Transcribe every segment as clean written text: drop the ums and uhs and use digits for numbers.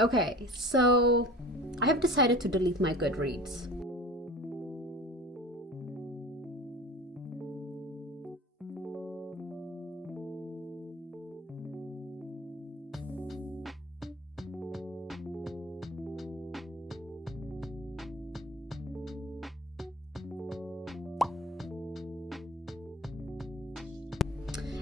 Okay, so I have decided to delete my Goodreads.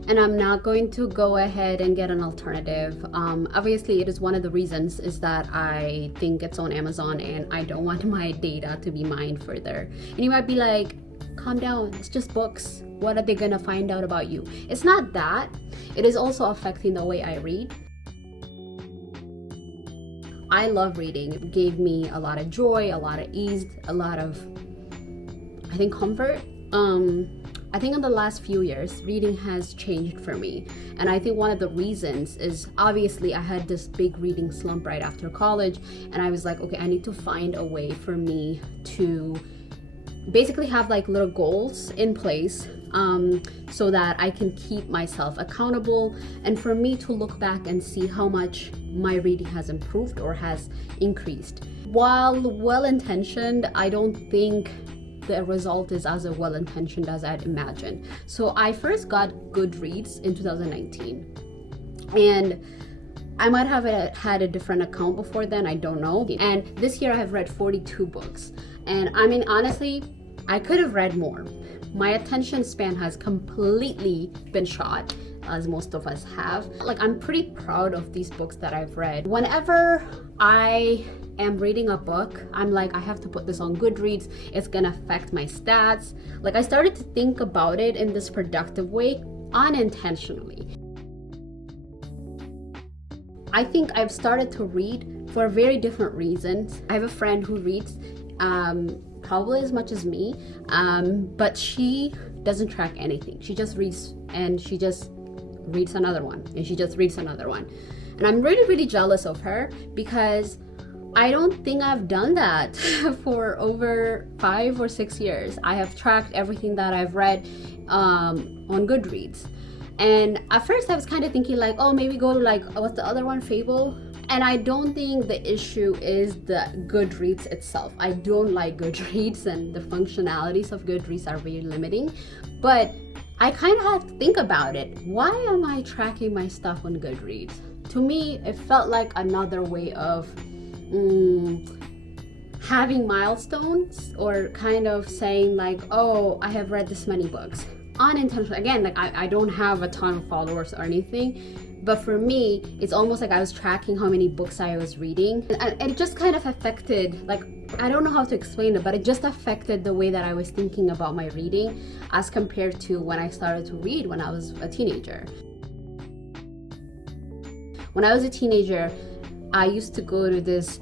And I'm not going to go ahead and get an alternative. Obviously, it is one of the reasons is that I think it's on Amazon and I don't want my data to be mined further. And you might be like, calm down, it's just books. What are they gonna find out about you? It's not that. It is also affecting the way I read. I love reading. It gave me a lot of joy, a lot of ease, a lot of, I think, comfort. I think in the last few years, reading has changed for me. And I think one of the reasons is obviously I had this big reading slump right after college. And I was like, okay, I need to find a way for me to basically have like little goals in place so that I can keep myself accountable and for me to look back and see how much my reading has improved or has increased. While well-intentioned, I don't think the result is as well-intentioned as I'd imagined. So I first got Goodreads in 2019 and I might have had a different account before then, I don't know. And this year I have read 42 books. And I mean, honestly, I could have read more. My attention span has completely been shot, as most of us have. Like, I'm pretty proud of these books that I've read. Whenever I am reading a book, I'm like, I have to put this on Goodreads. It's gonna affect my stats. Like, I started to think about it in this productive way unintentionally. I think I've started to read for very different reasons. I have a friend who reads probably as much as me, but she doesn't track anything. She just reads and she just reads another one and she just reads another one. And I'm really, really jealous of her because I don't think I've done that for over 5 or 6 years. I have tracked everything that I've read on Goodreads. And at first I was kind of thinking like, oh, maybe go to like, what's the other one, Fable? And I don't think the issue is the Goodreads itself. I don't like Goodreads and the functionalities of Goodreads are very limiting. But I kind of had to think about it. Why am I tracking my stuff on Goodreads? To me, it felt like another way of having milestones or kind of saying like, oh, I have read this many books. Unintentional. Again, like I don't have a ton of followers or anything, but for me, it's almost like I was tracking how many books I was reading. And it just kind of affected, like, I don't know how to explain it, but it just affected the way that I was thinking about my reading as compared to when I started to read when I was a teenager. When I was a teenager, I used to go to this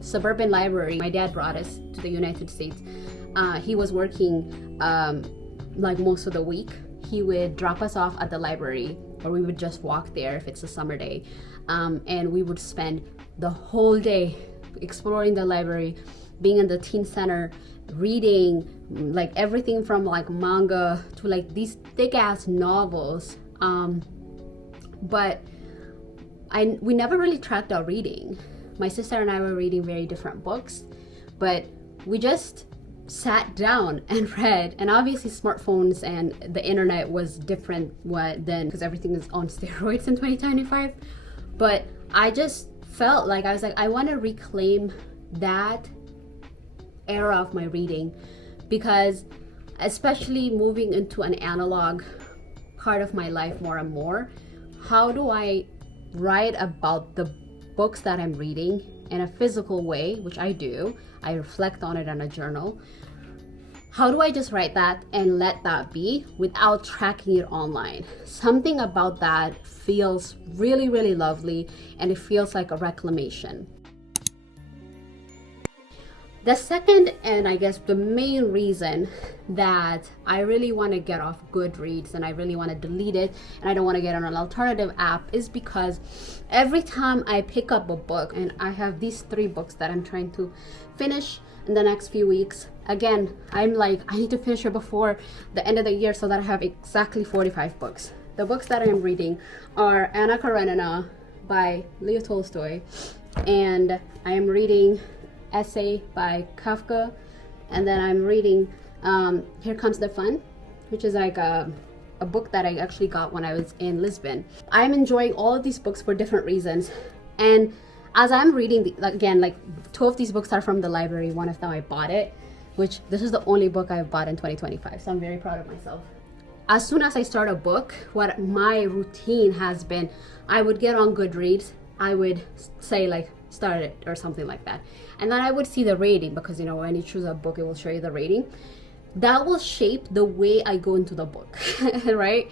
suburban library. My dad brought us to the United States. He was working like most of the week. He would drop us off at the library or we would just walk there if it's a summer day. And we would spend the whole day exploring the library, being in the teen center, reading like everything from like manga to like these thick ass novels. But we never really tracked our reading. My sister and I were reading very different books, but we just sat down and read. And obviously smartphones and the internet was different then because everything is on steroids in 2025. But I just felt like I was like, I want to reclaim that era of my reading, because especially moving into an analog part of my life more and more, how do I write about the books that I'm reading in a physical way, which I do. I reflect on it in a journal. How do I just write that and let that be without tracking it online? Something about that feels really, really lovely, and it feels like a reclamation. The second, and I guess the main reason that I really want to get off Goodreads and I really want to delete it and I don't want to get on an alternative app is because every time I pick up a book, and I have these 3 books that I'm trying to finish in the next few weeks. Again, I'm like, I need to finish it before the end of the year so that I have exactly 45 books. The books that I'm reading are Anna Karenina by Leo Tolstoy, and I am reading Essay by Kafka, and then I'm reading Here Comes the Fun, which is like a book that I actually got when I was in Lisbon. I'm enjoying all of these books for different reasons, and as I'm reading, again, like 2 of these books are from the library. One of them I bought it, which this is the only book I've bought in 2025, so I'm very proud of myself. As soon as I start a book, what my routine has been, I would get on Goodreads, I would say like start it or something like that, and then I would see the rating, because you know when you choose a book it will show you the rating. That will shape the way I go into the book. Right?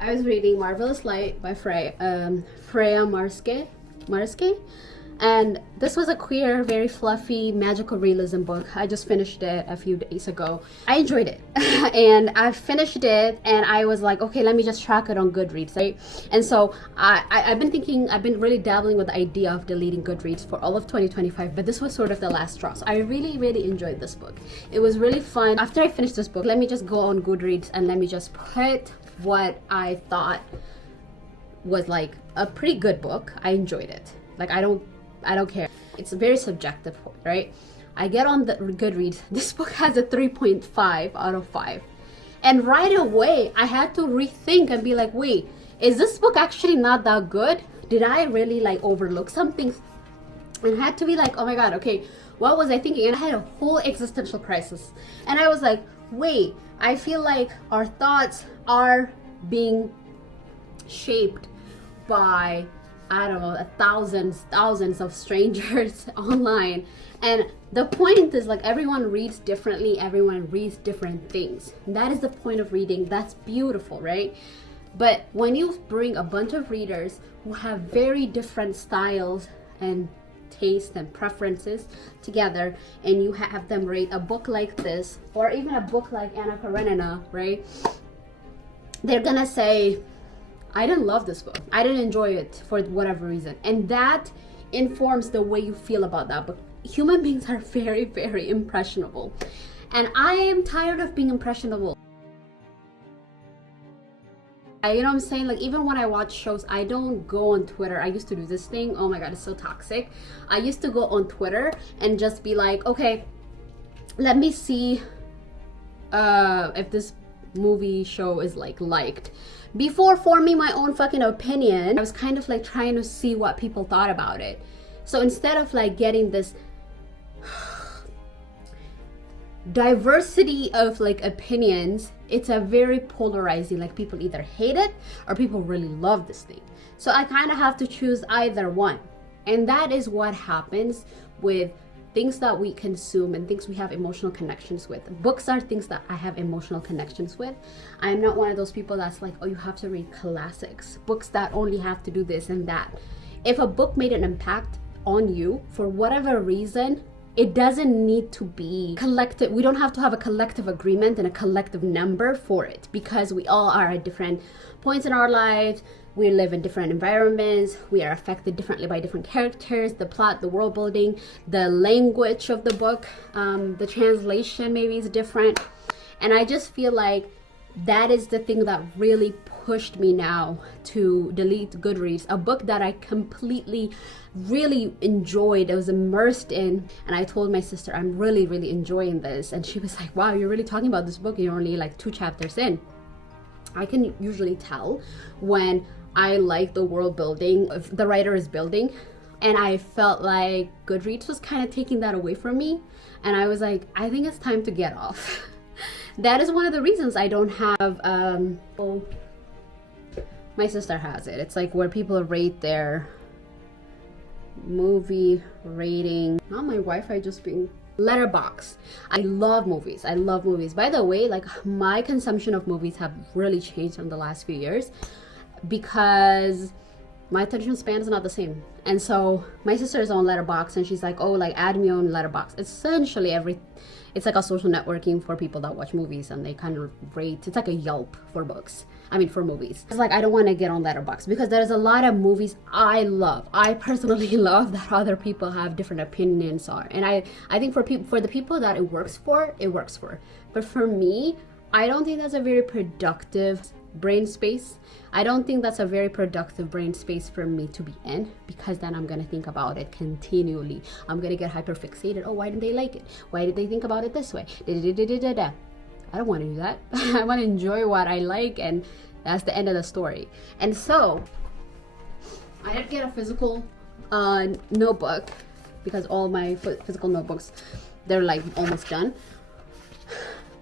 I was reading Marvelous Light by Freya Marske, and this was a queer, very fluffy, magical realism book. I just finished it a few days ago. I enjoyed it. And I finished it and I was like, okay, let me just track it on Goodreads, right? And so I've been really dabbling with the idea of deleting Goodreads for all of 2025, but this was sort of the last straw. So I really, really enjoyed this book. It was really fun. After I finished this book, let me just go on Goodreads and let me just put what I thought was like a pretty good book. I enjoyed it. Like I don't care. It's very subjective, right? I get on the Goodreads. This book has a 3.5 out of 5. And right away, I had to rethink and be like, wait, is this book actually not that good? Did I really like overlook something? And I had to be like, oh my God, okay, what was I thinking? And I had a whole existential crisis. And I was like, wait, I feel like our thoughts are being shaped by, I don't know, thousands of strangers online. And the point is, like, everyone reads differently, everyone reads different things. That is the point of reading. That's beautiful, right? But when you bring a bunch of readers who have very different styles and tastes and preferences together, and you have them rate a book like this, or even a book like Anna Karenina, right? They're gonna say, I didn't love this book. I didn't enjoy it for whatever reason. And that informs the way you feel about that book. Human beings are very, very impressionable. And I am tired of being impressionable. You know what I'm saying? Like, even when I watch shows, I don't go on Twitter. I used to do this thing. Oh my God, it's so toxic. I used to go on Twitter and just be like, okay, let me see if this movie show is liked. Before forming my own fucking opinion, I was kind of like trying to see what people thought about it. So instead of like getting this diversity of like opinions, it's a very polarizing, like people either hate it or people really love this thing. So I kind of have to choose either one. And that is what happens with things that we consume and things we have emotional connections with. Books are things that I have emotional connections with. I'm not one of those people that's like, oh, you have to read classics, books that only have to do this and that. If a book made an impact on you for whatever reason, it doesn't need to be collective. We don't have to have a collective agreement and a collective number for it, because we all are at different points in our lives. We live in different environments. We are affected differently by different characters, the plot, the world building, the language of the book, the translation maybe is different. And I just feel like that is the thing that really pushed me now to delete Goodreads, a book that I completely really enjoyed, I was immersed in. And I told my sister, I'm really, really enjoying this. And she was like, wow, you're really talking about this book, you're only like 2 chapters in. I can usually tell when I like the world building the writer is building, and I felt like Goodreads was kind of taking that away from me, and I was like, I think it's time to get off. That is one of the reasons I don't have well, my sister has it. It's like where people rate their movie rating. Not my Wi-Fi just being Letterbox. I love movies. I love movies. By the way, like my consumption of movies have really changed in the last few years because my attention span is not the same. And so my sister is on Letterbox and she's like, oh, like add me on Letterbox. Essentially it's like a social networking for people that watch movies, and they kind of rate. It's like a Yelp for books. I mean, for movies. It's like, I don't want to get on Letterboxd because there's a lot of movies I love. I personally love that other people have different opinions on. And I think for the people that it works for, it works for. But for me, I don't think that's a very productive brain space. I don't think that's a very productive brain space for me to be in, because then I'm gonna think about it continually. I'm gonna get hyper fixated. Oh, why didn't they like it? Why did they think about it this way? I don't want to do that. I want to enjoy what I like, and that's the end of the story. And so I did get a physical notebook, because all my physical notebooks, they're like almost done.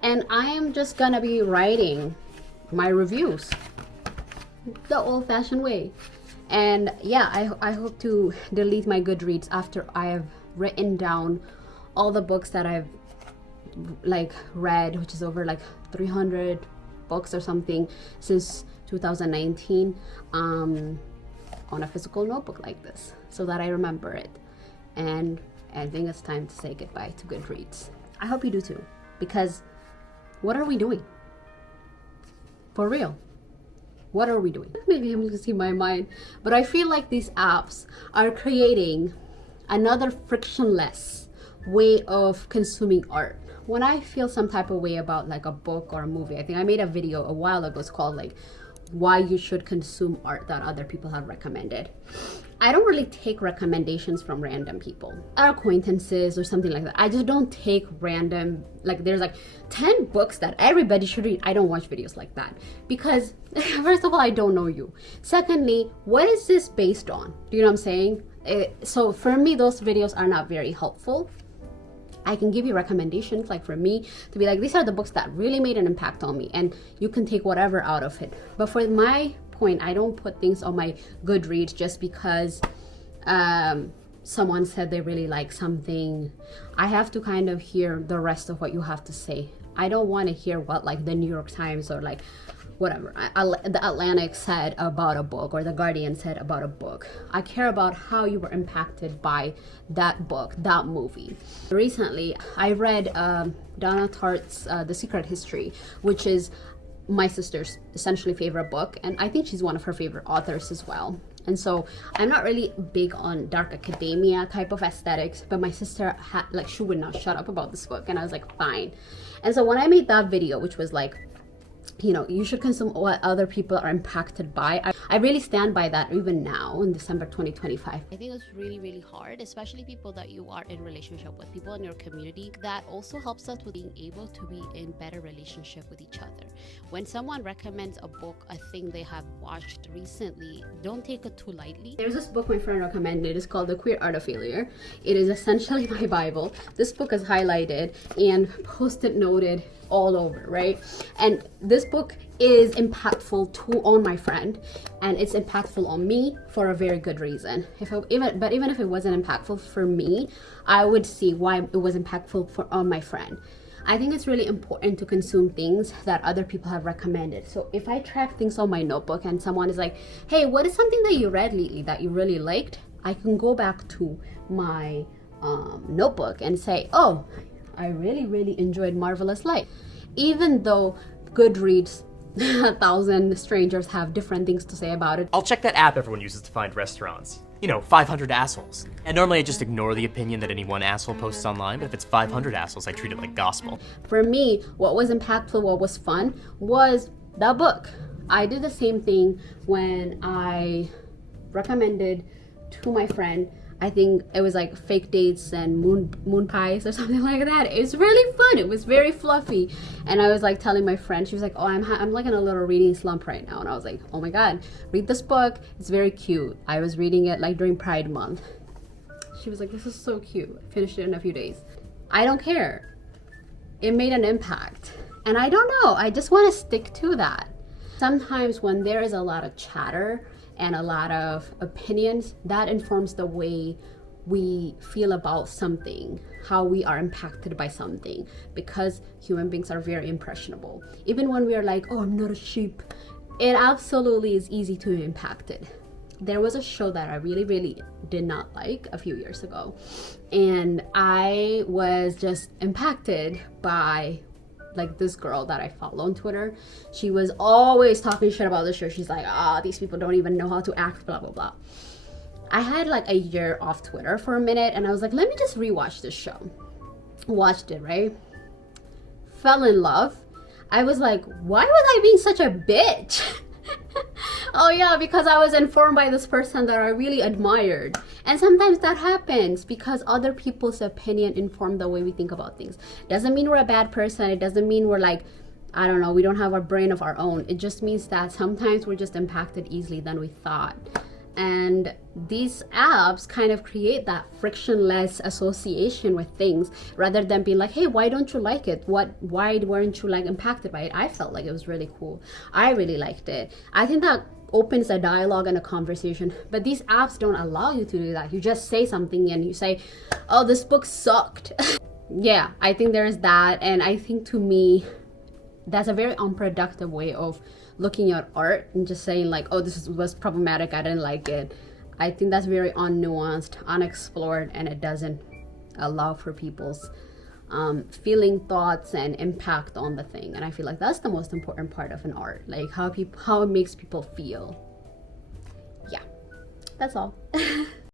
And I am just gonna be writing my reviews the old-fashioned way. And yeah, I hope to delete my Goodreads after I have written down all the books that I've like read, which is over like 300 books or something since 2019, on a physical notebook like this, so that I remember it. And I think it's time to say goodbye to Goodreads. I hope you do too, because what are we doing? For real, what are we doing? Maybe I'm losing my mind, but I feel like these apps are creating another frictionless way of consuming art. When I feel some type of way about like a book or a movie, I think I made a video a while ago, it's called like why you should consume art that other people have recommended. I don't really take recommendations from random people, our acquaintances or something like that. I just don't take random, like there's like 10 books that everybody should read. I don't watch videos like that, because first of all, I don't know you. Secondly, what is this based on? Do you know what I'm saying? So for me, those videos are not very helpful. I can give you recommendations, like for me to be like, these are the books that really made an impact on me, and you can take whatever out of it. But for my point, I don't put things on my Goodreads just because someone said they really like something. I have to kind of hear the rest of what you have to say. I don't want to hear what like the New York Times or like whatever the Atlantic said about a book, or the Guardian said about a book. I care about how you were impacted by that book, that movie. Recently, I read Donna Tartt's The Secret History, which is my sister's essentially favorite book, and I think she's one of her favorite authors as well. And so I'm not really big on dark academia type of aesthetics, but my sister had like, she would not shut up about this book, and I was like, fine. And so when I made that video, which was like, you know, you should consume what other people are impacted by, I really stand by that even now in December 2025. I think it's really, really hard, especially people that you are in relationship with, people in your community. That also helps us with being able to be in better relationship with each other. When someone recommends a book, a thing they have watched recently, don't take it too lightly. There's this book my friend recommended. It's called The Queer Art of Failure. It is essentially my Bible. This book is highlighted and post-it noted all over, right? And this book is impactful to on my friend, and it's impactful on me for a very good reason. Even if it wasn't impactful for me, I would see why it was impactful on my friend. I think it's really important to consume things that other people have recommended. So if I track things on my notebook and someone is like, hey, what is something that you read lately that you really liked? I can go back to my notebook and say, oh, I really, really enjoyed Marvelous Life. Even though Goodreads, 1,000 strangers have different things to say about it. I'll check that app everyone uses to find restaurants. You know, 500 assholes. And normally I just ignore the opinion that any one asshole posts online, but if it's 500 assholes, I treat it like gospel. For me, what was impactful, what was fun, was that book. I did the same thing when I recommended to my friend, I think it was like Fake Dates and moon pies or something like that. It was really fun. It was very fluffy. And I was like telling my friend, she was like, oh, I'm like in a little reading slump right now. And I was like, oh my God, read this book. It's very cute. I was reading it like during Pride Month. She was like, this is so cute. I finished it in a few days. I don't care. It made an impact. And I don't know, I just want to stick to that. Sometimes when there is a lot of chatter and a lot of opinions, that informs the way we feel about something, how we are impacted by something, because human beings are very impressionable. Even when we are like, oh, I'm not a sheep, it absolutely is easy to be impacted. There was a show that I really, really did not like a few years ago, and I was just impacted by like this girl that I follow on Twitter. She was always talking shit about the show. She's like, these people don't even know how to act, blah, blah, blah. I had like a year off Twitter for a minute, and I was like, let me just rewatch this show. Watched it, right? Fell in love. I was like, why was I being such a bitch? Oh yeah, because I was informed by this person that I really admired. And sometimes that happens because other people's opinion inform the way we think about things. Doesn't mean we're a bad person. It doesn't mean we're like, I don't know, we don't have a brain of our own. It just means that sometimes we're just impacted easily than we thought. And these apps kind of create that frictionless association with things, rather than being like, hey, why don't you like it? Why weren't you like impacted by it? I felt like it was really cool. I really liked it. I think that opens a dialogue and a conversation, but these apps don't allow you to do that. You just say something and you say, oh, this book sucked. Yeah, I think there's that. And I think, to me, that's a very unproductive way of looking at art and just saying like, oh, was problematic, I didn't like it. I think that's very unnuanced, unexplored, and it doesn't allow for people's feeling, thoughts, and impact on the thing. And I feel like that's the most important part of an art, like how it makes people feel. Yeah, that's all.